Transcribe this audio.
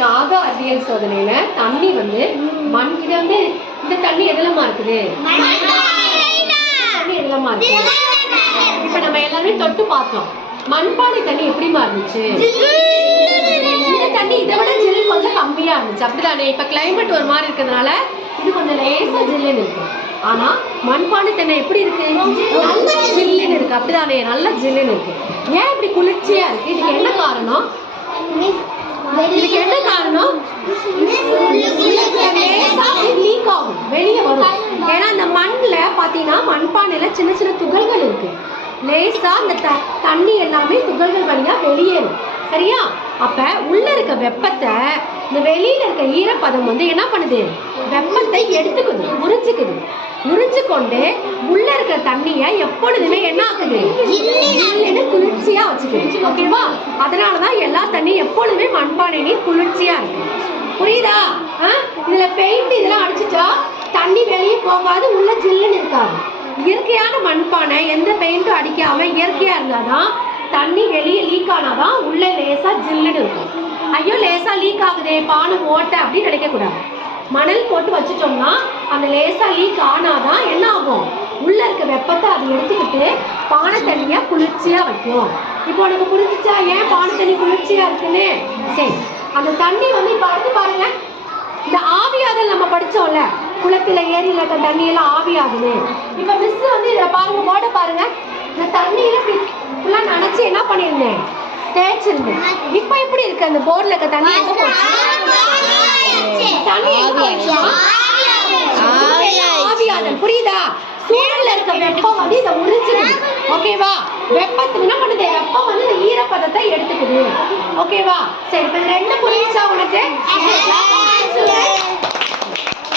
யாக அறிவியல் சோதனையில தண்ணி வந்து மண் இது வந்து இந்த தண்ணி எதுலமா இருக்குது? தண்ணி எதுலமா இருக்கு இப்ப நம்ம எல்லாருமே தொட்டு பார்த்தோம். மண்பானை தண்ணி எப்படிமா இருந்துச்சு இந்த தண்ணி. இதை விட ஜில் கொஞ்சம் கம்மியா இருந்துச்சு. அப்படிதானே? இப்ப கிளைமேட் ஒரு மாதிரி இருக்கிறதுனால இது கொஞ்சம் லேசா ஜில்லுன்னு இருக்கு. ஆனா மண்பானை தண்ணி எப்படி இருக்கு? நல்ல ஜில்லுன்னு. இருக்கு. அப்படிதானே? நல்ல ஜில்லுன்னு இருக்கு. ஏன் இப்படி குளிர்ச்சியா இருக்கு? இதுக்கு என்ன காரணம்? இதுக்கு என்ன காரணம்? லீக் ஆகும் வெளியே வரும். ஏன்னா அந்த மண்ணில் பார்த்தீங்கன்னா மண்பானையில் சின்ன சின்ன துகள்கள் இருக்கு. லேசாக அந்த த தண்ணி எல்லாமே துகள்கள் வழியா வெளியேறும். சரியா? அப்போ உள்ள இருக்க வெப்பத்தை இந்த வெளியில இருக்க ஈரப்பதம் வந்து என்ன பண்ணுது? வெப்பத்தை எடுத்துக்குது உறிஞ்சிக்குது. உறிஞ்சு கொண்டு உள்ள இருக்கிற தண்ணியை எப்பொழுதுமே என்ன ஆகுது குளிர்ச்சி அதனால தான் எல்லா தண்ணியும் எப்பொழுதுமே மண்பானை நீர் குளிர்ச்சியாக இருக்கு. புரியுதா? ஆ? பெயிண்ட் இதெல்லாம் அடிச்சிட்டா தண்ணி வெளியே போகாது உள்ள ஜில்லுன்னு இருக்காது. இயற்கையான மண்பானை எந்த பெயிண்ட்டும் இயற்கையாக இருந்தால் தான் தண்ணி வெளியே லீக் ஆனாதான் உள்ளே லேசாக ஜில்லுன்னு இருக்கும். ஐயோ லேசாக லீக் ஆகுதே பானை ஓட்டை அப்படின்னு நினைக்கக்கூடாது. மணல் போட்டு வச்சுட்டோம்னா அந்த லேசாக லீக் ஆனாதான் என்ன ஆகும்? உள்ளே இருக்க வெப்பத்தை அதை எடுத்துக்கிட்டு பானை தண்ணியை குளிர்ச்சியாக வைக்கும். இப்போ உனக்கு புரிஞ்சுச்சா? ஏன் பானை தண்ணி குளிர்ச்சியா இருக்குன்னு? சரி அந்த தண்ணி வந்து இப்போ அடுத்து பாருங்க இந்த ஆவியாதல் நம்ம படிச்சோம்ல குளத்துல ஏரியில இருக்க தண்ணி எல்லாம் ஆவியாகுது இப்ப மிஸ் வந்து இதை பாருங்க போட பாருங்க. இந்த தண்ணியில ஃபுல்லா நினைச்சு என்ன பண்ணியிருந்தேன்? தேய்ச்சிருந்தேன். இப்ப எப்படி இருக்கு? அந்த போர்ல இருக்க தண்ணி எங்க போச்சு? தண்ணி எங்க? ஆவியாதல். புரியுதா? சூழல்ல இருக்க வெப்பம் வந்து இதை உறிஞ்சுது ஓகேவா? வெப்பத்துக்கு என்ன பண்ணுது வெப்பம் வந்து இந்த ஈரப்பதத்தை எடுத்துக்குது. ஓகேவா? சரி இப்போ ரெண்டு